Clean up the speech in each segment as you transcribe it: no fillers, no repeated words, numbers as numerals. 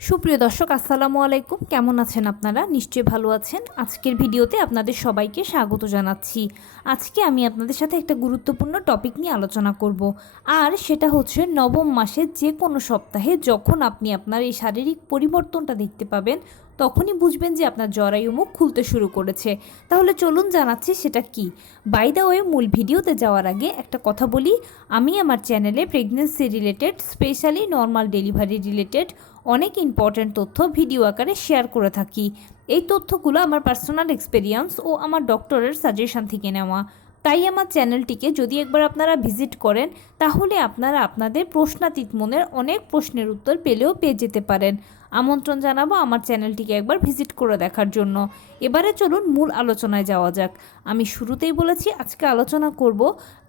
সুপ্রিয় দর্শক আসসালামু আলাইকুম, কেমন আছেন আপনারা? নিশ্চয়ই ভালো আছেন। আজকের ভিডিওতে আপনাদের সবাইকে স্বাগত জানাচ্ছি। আজকে আমি আপনাদের সাথে একটা গুরুত্বপূর্ণ টপিক নিয়ে আলোচনা করব, আর সেটা হচ্ছে নবম মাসের যে কোনো সপ্তাহে যখন আপনি আপনার এই শারীরিক পরিবর্তনটা দেখতে পাবেন তখনই বুঝবেন যে আপনার জরায়ু মুখ খুলতে শুরু করেছে। তাহলে চলুন জানাচ্ছি সেটা কি। বাই দ্য ওয়ে, মূল ভিডিওতে যাওয়ার আগে একটা কথা বলি, আমি আমার চ্যানেলে pregnancy related, specially normal delivery related অনেক ইম্পর্ট্যান্ট তথ্য ভিডিও আকারে শেয়ার করে থাকি। এই তথ্যগুলো আমার পার্সোনাল এক্সপেরিয়েন্স ও আমার ডক্টরের সাজেশন থেকে নেওয়া। তাই আমার চ্যানেলটিকে যদি একবার আপনারা ভিজিট করেন তাহলে আপনারা আপনাদের প্রশ্নাতীত মনের অনেক প্রশ্নের উত্তর পেয়ে যেতে পারেন। আমন্ত্রণ জানাবো আমার চ্যানেলটিকে একবার ভিজিট করে দেখার জন্য। এবারে চলুন মূল আলোচনায় যাওয়া যাক। আমি শুরুতেই বলেছি আজকে আলোচনা করব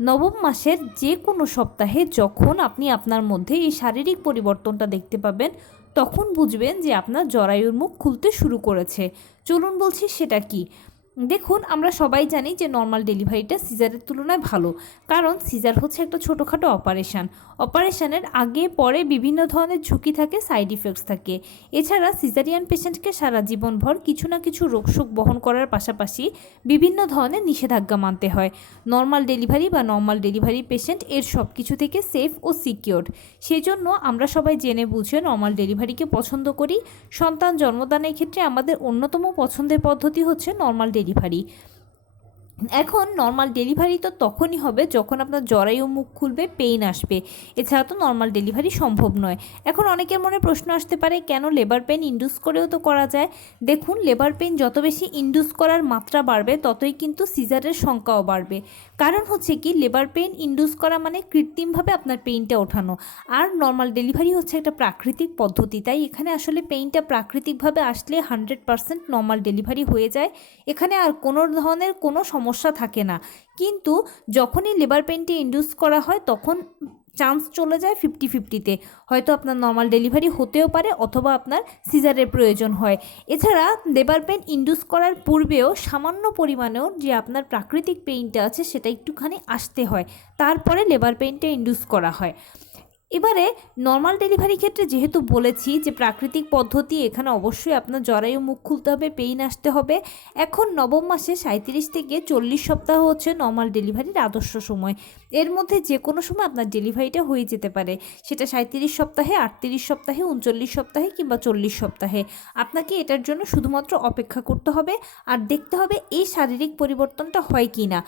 নবম মাসের যে কোনো সপ্তাহে যখন আপনি আপনার মধ্যে এই শারীরিক পরিবর্তনটা দেখতে পাবেন তখন বুঝবেন যে আপনার জরায়ুর মুখ খুলতে শুরু করেছে। চলুন বলছি সেটা কি। দেখুন, আমরা সবাই জানি যে নর্মাল ডেলিভারিটা সিজারের তুলনায় ভালো, কারণ সিজার হচ্ছে একটা ছোটোখাটো অপারেশনের আগে পরে বিভিন্ন ধরনের ঝুঁকি থাকে, সাইড ইফেক্টস থাকে। এছাড়া সিজারিয়ান পেশেন্টকে সারা জীবনভর কিছু না কিছু রোগশোক বহন করার পাশাপাশি বিভিন্ন ধরনের নিষেধাজ্ঞা মানতে হয়। নর্মাল ডেলিভারি পেশেন্ট এর সব কিছু থেকে সেফ ও সিকিওরড। সেই জন্য আমরা সবাই জেনে বুঝে নর্মাল ডেলিভারিকে পছন্দ করি। সন্তান জন্মদানের ক্ষেত্রে আমাদের অন্যতম পছন্দের পদ্ধতি হচ্ছে নর্মাল ডেলিভারি। এখন নর্মাল ডেলিভারি তো তখনই হবে যখন আপনার জরায়ু মুখ খুলবে, পেইন আসবে, এছাড়া তো নর্মাল ডেলিভারি সম্ভব নয়। এখন অনেকের মনে প্রশ্ন আসতে পারে, কেন লেবার পেইন ইন্ডিউস করেও তো করা যায়। দেখুন, লেবার পেইন যত বেশি ইন্ডিউস করার মাত্রা বাড়বে ততই কিন্তু সিজারের সংখ্যাও বাড়বে। কারণ হচ্ছে কি, লেবার পেইন ইন্ডিউস করা মানে কৃত্রিমভাবে আপনার পেইনটা ওঠানো, আর নর্মাল ডেলিভারি হচ্ছে একটা প্রাকৃতিক পদ্ধতি। তাই এখানে আসলে পেইনটা প্রাকৃতিকভাবে আসলে 100% নর্মাল ডেলিভারি হয়ে যায়। এখানে আর কোনো ধরনের কোনো সমস্যা থাকে না। কিন্তু যখনই লেবার পেইনটি ইন্ডিউস করা হয় তখন চান্স চলে যায় 50-50-তে। হয়তো আপনার নর্মাল ডেলিভারি হতেও পারে অথবা আপনার সিজারের প্রয়োজন হয়। এছাড়া লেবার পেইন ইন্ডিউস করার পূর্বেও সামান্য পরিমাণেও যে আপনার প্রাকৃতিক পেইনটা আছে সেটা একটুখানি আসতে হয়, তারপরে লেবার পেইনটা ইন্ডিউস করা হয়। এবারে নর্মাল ডেলিভারি ক্ষেত্রে যেহেতু বলেছি যে প্রাকৃতিক পদ্ধতি, এখানে অবশ্যই আপনার জরায়ু মুখ খুলতে হবে, পেইন আসতে হবে। এখন নবম মাসে 37 থেকে 40 সপ্তাহ হচ্ছে নর্মাল ডেলিভারির আদর্শ সময়। এর মধ্যে যে কোনো সময় আপনার ডেলিভারিটা হয়ে যেতে পারে, সেটা 37 সপ্তাহে, 38 সপ্তাহে, 39 সপ্তাহে কিংবা 40 সপ্তাহে। আপনাকে এটার জন্য শুধুমাত্র অপেক্ষা করতে হবে আর দেখতে হবে এই শারীরিক পরিবর্তনটা হয় কি না।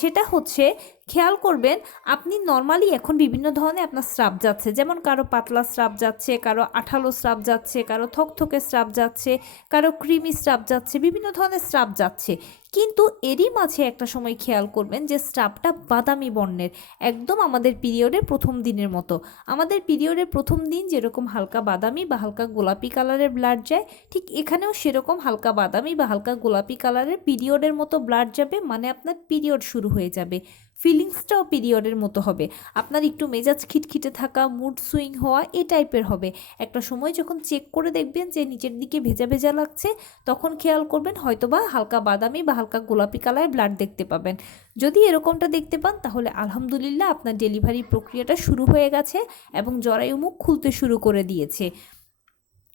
সেটা হচ্ছে খেয়াল করবেন, আপনি নর্মালি এখন বিভিন্ন ধরনের আপনার স্রাব যাচ্ছে, যেমন কারো পাতলা স্রাব যাচ্ছে, কারো আঠালো স্রাব যাচ্ছে, কারো থকথকে স্রাব যাচ্ছে, কারো ক্রিমি স্রাব যাচ্ছে, বিভিন্ন ধরনের স্রাব যাচ্ছে। কিন্তু এরই মাঝে একটা সময় খেয়াল করবেন যে স্রাবটা বাদামি বর্ণের, একদম আমাদের পিরিয়ডের প্রথম দিনের মতো। আমাদের পিরিয়ডের প্রথম দিন যেরকম হালকা বাদামি বা হালকা গোলাপি কালারের ব্লাড যায়, ঠিক এখানেও সেরকম হালকা বাদামি বা হালকা গোলাপি কালারের পিরিয়ডের মতো ব্লাড যাবে, মানে আপনার পিরিয়ড শুরু হয়ে যাবে। ফিলিংসটাও পিরিয়ডের মতো হবে, আপনার একটু মেজাজ খিটখিটে থাকা, মুড সুইং হওয়া, এই টাইপের হবে। একটা সময় যখন চেক করে দেখবেন যে নিচের দিকে ভেজা ভেজা লাগছে, তখন খেয়াল করবেন হয়তোবা হালকা বাদামি বা হালকা গোলাপি কালারের ব্লাড দেখতে পাবেন। যদি এরকমটা দেখতে পান তাহলে আলহামদুলিল্লাহ আপনার ডেলিভারি প্রক্রিয়াটা শুরু হয়ে গেছে এবং জরায়ু মুখ খুলতে শুরু করে দিয়েছে,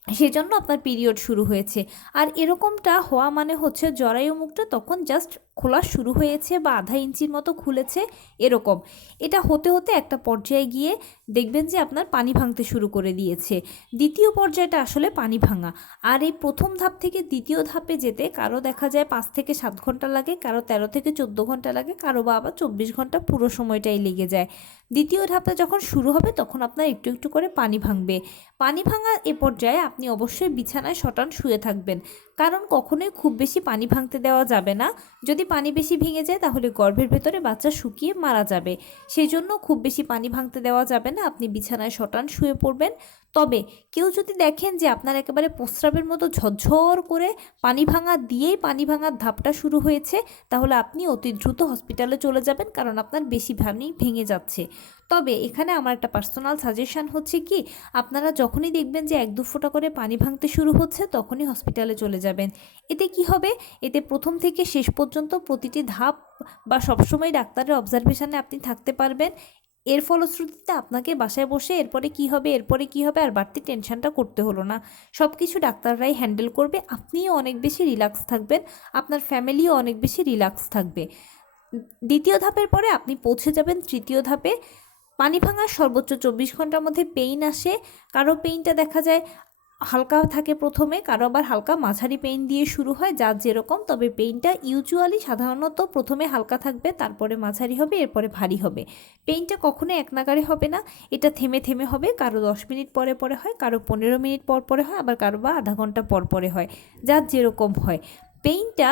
সেজন্য আপনার পিরিয়ড শুরু হয়েছে। আর এরকমটা হওয়া মানে হচ্ছে জরায়ু মুখটা তখন জাস্ট খোলা শুরু হয়েছে বা আধা ইঞ্চির মতো খুলেছে, এরকম। এটা হতে হতে একটা পর্যায়ে গিয়ে দেখবেন যে আপনার পানি ভাঙতে শুরু করে দিয়েছে। দ্বিতীয় পর্যায়টা আসলে পানি ভাঙা। আর এই প্রথম ধাপ থেকে দ্বিতীয় ধাপে যেতে কারো দেখা যায় 5 থেকে 7 ঘন্টা লাগে, কারো 13 থেকে 14 ঘন্টা লাগে, কারো বা আবার 24 ঘন্টা, পুরো সময়টাই লেগে যায়। দ্বিতীয় ধাপটা যখন শুরু হবে তখন আপনার একটু একটু করে পানি ভাঙবে। পানি ভাঙা এ পর্যায়ে আপনি অবশ্যই বিছানায় শটান শুয়ে থাকবেন, কারণ কখনোই খুব বেশি পানি ভাঙতে দেওয়া যাবে না। যদি পানি বেশি ভেঙে যায় তাহলে গর্ভের ভেতরে বাচ্চা শুকিয়ে মারা যাবে। সেই জন্য খুব বেশি পানি ভাঙতে দেওয়া যাবে না, আপনি বিছানায় শটান শুয়ে পড়বেন। তবে কেউ যদি দেখেন যে আপনার একেবারে প্রস্রাবের মতো ঝরঝর করে পানি ভাঙা দিয়েই পানি ভাঙার ধাপটা শুরু হয়েছে, তাহলে আপনি অতি দ্রুত হসপিটালে চলে যাবেন, কারণ আপনার বেশি পানি ভেঙে যাচ্ছে। তবে এখানে আমার একটা পার্সোনাল সাজেশান হচ্ছে কি, আপনারা যখনই দেখবেন যে 1-2 ফোঁটা করে পানি ভাঙতে শুরু হচ্ছে তখনই হসপিটালে চলে যাবেন। এতে কি হবে, এতে প্রথম থেকে শেষ পর্যন্ত প্রতিটি ধাপ বা সবসময় ডাক্তারের অবজারভেশনে আপনি থাকতে পারবেন। এর ফলশ্রুতিতে আপনাকে বাসায় বসে এরপরে কি হবে আর বাড়তি টেনশনটা করতে হলো না। সব কিছু ডাক্তাররাই হ্যান্ডেল করবে, আপনিও অনেক বেশি রিল্যাক্স থাকবেন, আপনার ফ্যামিলিও অনেক বেশি রিল্যাক্স থাকবে। দ্বিতীয় ধাপের পরে আপনি পৌঁছে যাবেন তৃতীয় ধাপে। পানি ভাঙার সর্বোচ্চ 24 ঘন্টার মধ্যে পেইন আসে। কারো পেইনটা দেখা যায় হালকা থাকে প্রথমে, কারো আবার হালকা মাঝারি পেইন দিয়ে শুরু হয়, যার যেরকম। তবে পেইনটা সাধারণত প্রথমে হালকা থাকবে, তারপরে মাঝারি হবে, এরপরে ভারী হবে। পেইনটা কখনো এক নাগারে হবে না, এটা থেমে থেমে হবে। কারো 10 মিনিট পরে পরে হয়, কারো 15 মিনিট পর পরে হয়, আবার কারো বা আধা ঘন্টা পর পরে হয়, যার যেরকম হয়। পেইনটা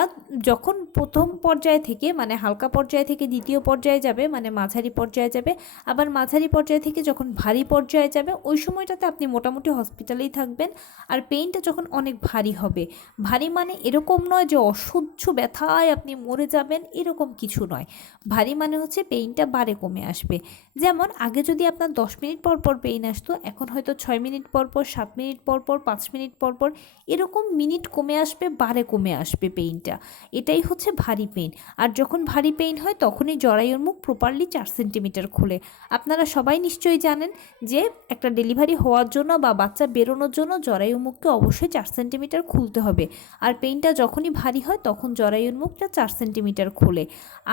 যখন প্রথম পর্যায় থেকে মানে হালকা পর্যায় থেকে দ্বিতীয় পর্যায়ে যাবে, মানে মাঝারি পর্যায়ে যাবে, আবার মাঝারি পর্যায় থেকে যখন ভারী পর্যায়ে যাবে, ওই সময়টাতে আপনি মোটামুটি হসপিটালেই থাকবেন। আর পেইনটা যখন অনেক ভারী হবে, ভারী মানে এরকম নয় যে অসহ্য ব্যথায় আপনি মরে যাবেন, এরকম কিছু নয়। ভারী মানে হচ্ছে পেইনটা বারে কমে আসবে। যেমন আগে যদি আপনার 10 মিনিট পর পর পেইন আসতো, এখন হয়তো 6 মিনিট পর পর, 7 মিনিট পর পর, 5 মিনিট পর পর, এরকম মিনিট কমে আসবে, বারে কমে আসবে পেইনটা। এটাই হচ্ছে ভারী পেইন। আর যখন ভারী পেইন হয় তখনই জরায়ুর মুখ প্রপারলি 4 সেন্টিমিটার খুলে। আপনারা সবাই নিশ্চয়ই জানেন যে একটা ডেলিভারি হওয়ার জন্য বা বাচ্চা বেরোনোর জন্য জরায়ুর মুখকে অবশ্যই 4 সেন্টিমিটার খুলতে হবে। আর পেইনটা যখনই ভারী হয় তখন জরায়ুর মুখটা 4 সেন্টিমিটার খোলে।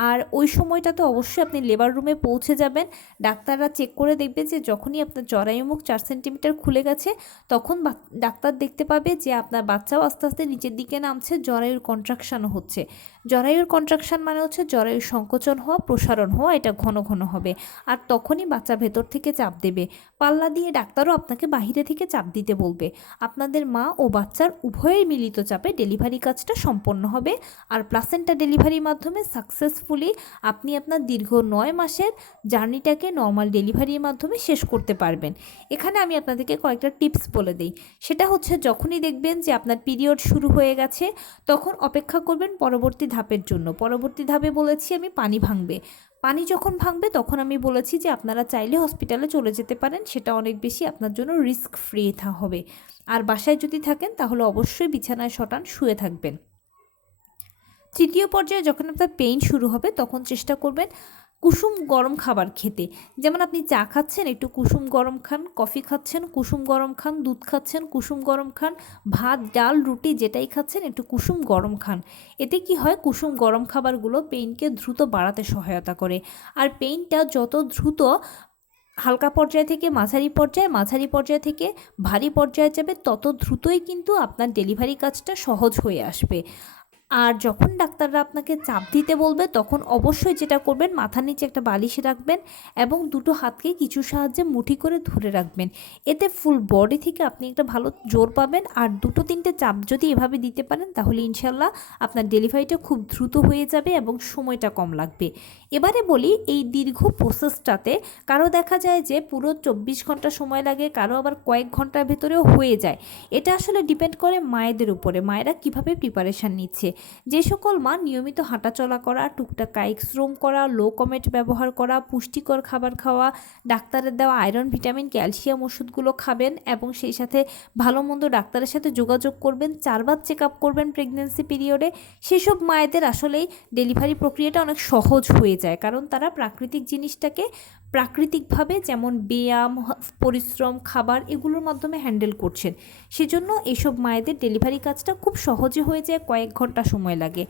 আর ওই সময়টাতে অবশ্যই আপনি লেবার রুমে পৌঁছে যাবেন। ডাক্তাররা চেক করে দেখবে যে যখনই আপনার জরায়ু মুখ 4 সেন্টিমিটার খুলে গেছে, তখন ডাক্তার দেখতে পাবে যে আপনার বাচ্চাও আস্তে আস্তে নিচের দিকে নামছে, জরায়ুর কন্ট্রাকশানও হচ্ছে। জরায়ুর কন্ট্রাকশান মানে হচ্ছে জরায়ুর সংকোচন হওয়া, প্রসারণ হওয়া, এটা ঘন ঘন হবে। আর তখনই বাচ্চা ভেতর থেকে চাপ দেবে, পাল্লা দিয়ে ডাক্তারও আপনাকে বাহিরে থেকে চাপ দিতে বলবে। আপনাদের মা ও বাচ্চার উভয়ের মিলিত চাপে ডেলিভারি কাজটা সম্পন্ন হবে। আর প্লাসেন্টা ডেলিভারির মাধ্যমে সাকসেসফুলি আপনি আপনার দীর্ঘ 9 মাসের জার্নিটাকে নর্মাল ডেলিভারির মাধ্যমে শেষ করতে পারবেন। এখানে আমি আপনাদেরকে কয়েকটা টিপস বলে দিই। সেটা হচ্ছে যখনই দেখবেন যে আপনার পিরিয়ড শুরু হয়ে গেছে, তখন অপেক্ষা করবেন পরবর্তী ধাপের জন্য। পরবর্তী ধাপে বলেছি আমি পানি ভাঙবে। পানি যখন ভাঙবে তখন আমি বলেছি যে আপনারা চাইলে হসপিটালে চলে যেতে পারেন, সেটা অনেক বেশি আপনার জন্য রিস্ক ফ্রি হবে। আর বাসায় যদি থাকেন তাহলে অবশ্যই বিছানায় শটান শুয়ে থাকবেন। তৃতীয় পর্যায়ে যখন আপনার পেইন শুরু হবে তখন চেষ্টা করবেন কুসুম গরম খাবার খেতে। যেমন আপনি চা খাচ্ছেন, একটু কুসুম গরম খান, কফি খাচ্ছেন কুসুম গরম খান, দুধ খাচ্ছেন কুসুম গরম খান, ভাত ডাল রুটি যেটাই খাচ্ছেন একটু কুসুম গরম খান। এতে কি হয়, কুসুম গরম খাবারগুলো পেইনকে দ্রুত বাড়াতে সহায়তা করে। আর পেইনটা যত দ্রুত হালকা পর্যায় থেকে মাঝারি পর্যায় থেকে ভারী পর্যায়ে যাবে, তত দ্রুতই কিন্তু আপনার ডেলিভারি কাজটা সহজ হয়ে আসবে। আর যখন ডাক্তাররা আপনাকে চাপ দিতে বলবে তখন অবশ্যই যেটা করবেন, মাথার নিচে একটা বালিশ রাখবেন এবং দুটো হাতকে কিছু সাহায্যে মুঠি করে ধরে রাখবেন। এতে ফুল বডি থেকে আপনি একটা ভালো জোর পাবেন। আর 2-3টে চাপ যদি এভাবে দিতে পারেন তাহলে ইনশাল্লাহ আপনার ডেলিভারিটা খুব দ্রুত হয়ে যাবে এবং সময়টা কম লাগবে। এবারে বলি এই দীর্ঘ প্রসেসটাতে কারো দেখা যায় যে পুরো 24 ঘন্টা সময় লাগে, কারো আবার কয়েক ঘন্টার ভেতরেও হয়ে যায়। এটা আসলে ডিপেন্ড করে মায়েদের উপরে, মায়েরা কিভাবে প্রিপারেশান নিচ্ছে। যে সকল মা নিয়মিত হাঁটাচলা করা, টুকটাক কায়িক শ্রম করা, লো কমেট ব্যবহার করা, পুষ্টিকর খাবার খাওয়া, ডাক্তারের দেওয়া আয়রন ভিটামিন ক্যালসিয়াম ওষুধগুলো খাবেন এবং সেই সাথে ভালো মন্দ ডাক্তারের সাথে যোগাযোগ করবেন, 4 বার চেক আপ করবেন প্রেগনেন্সি পিরিয়ডে, সেসব মায়েদের আসলেই ডেলিভারি প্রক্রিয়াটা অনেক সহজ হয়ে যায়। কারণ তারা প্রাকৃতিক জিনিসটাকে প্রাকৃতিকভাবে, যেমন ব্যায়াম, পরিশ্রম, খাবার, এগুলোর মাধ্যমে হ্যান্ডেল করছেন। সেজন্য এইসব মায়েদের ডেলিভারি কাজটা খুব সহজে হয়ে যায়, কয়েক ঘন্টা সময় লাগে।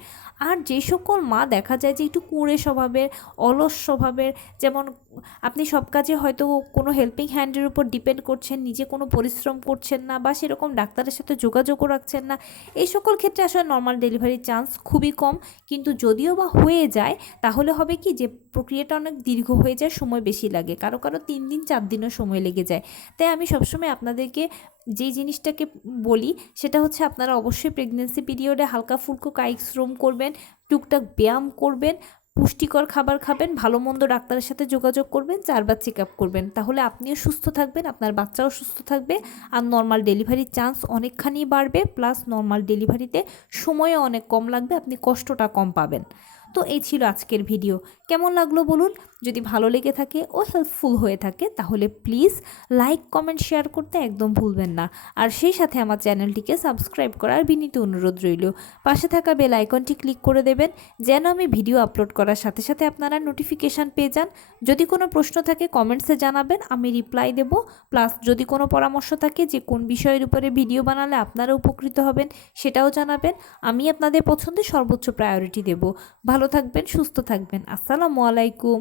আর যে সকল মা দেখা যায় যে একটু কুঁড়ে স্বভাবের, অলস স্বভাবের, যেমন আপনি সব কাজে হয়তো কোনো হেল্পিং হ্যান্ডের উপর ডিপেন্ড করছেন, নিজে কোনো পরিশ্রম করছেন না বা সেরকম ডাক্তারের সাথে যোগাযোগও রাখছেন না, এই সকল ক্ষেত্রে আসলে নর্মাল ডেলিভারির চান্স খুবই কম। কিন্তু যদিও বা হয়ে যায় তাহলে হবে কি, যে প্রক্রিয়াটা অনেক দীর্ঘ হয়ে যায়, সময় বেশি লাগে, কারো 3 দিন 4 দিনও সময় লেগে যায়। তাই আমি সবসময় আপনাদেরকে যেই জিনিসটাকে বলি সেটা হচ্ছে আপনারা অবশ্যই প্রেগনেন্সি পিরিয়ডে হালকা ফুলকো কায়িক শ্রম করবেন, টুকটাক ব্যায়াম করবেন, পুষ্টিকর খাবার খাবেন, ভালো মন্দ ডাক্তারের সাথে যোগাযোগ করবেন, 4 বার চেক আপ করবেন। তাহলে আপনিও সুস্থ থাকবেন, আপনার বাচ্চাও সুস্থ থাকবে, আর নর্মাল ডেলিভারির চান্স অনেকখানি বাড়বে। প্লাস নর্মাল ডেলিভারিতে সময়ও অনেক কম লাগবে, আপনি কষ্টটা কম পাবেন। তো এই ছিল আজকের ভিডিও। কেমন লাগলো বলুন। যদি ভালো লেগে থাকে ও হেল্পফুল হয়ে থাকে তাহলে প্লিজ লাইক কমেন্ট শেয়ার করতে একদম ভুলবেন না। আর সেই সাথে আমার চ্যানেলটিকে সাবস্ক্রাইব করার বিনীত অনুরোধ রইল। পাশে থাকা বেল আইকনটি ক্লিক করে দেবেন যেন আমি ভিডিও আপলোড করার সাথে সাথে আপনারা নোটিফিকেশান পেয়ে যান। যদি কোনো প্রশ্ন থাকে কমেন্টসে জানাবেন, আমি রিপ্লাই দেব। প্লাস যদি কোনো পরামর্শ থাকে যে কোন বিষয়ের উপরে ভিডিও বানালে আপনারা উপকৃত হবেন সেটাও জানাবেন। আমি আপনাদের পছন্দে সর্বোচ্চ প্রায়োরিটি দেব। ভালো থাকবেন, সুস্থ থাকবেন। আসসালামু আলাইকুম।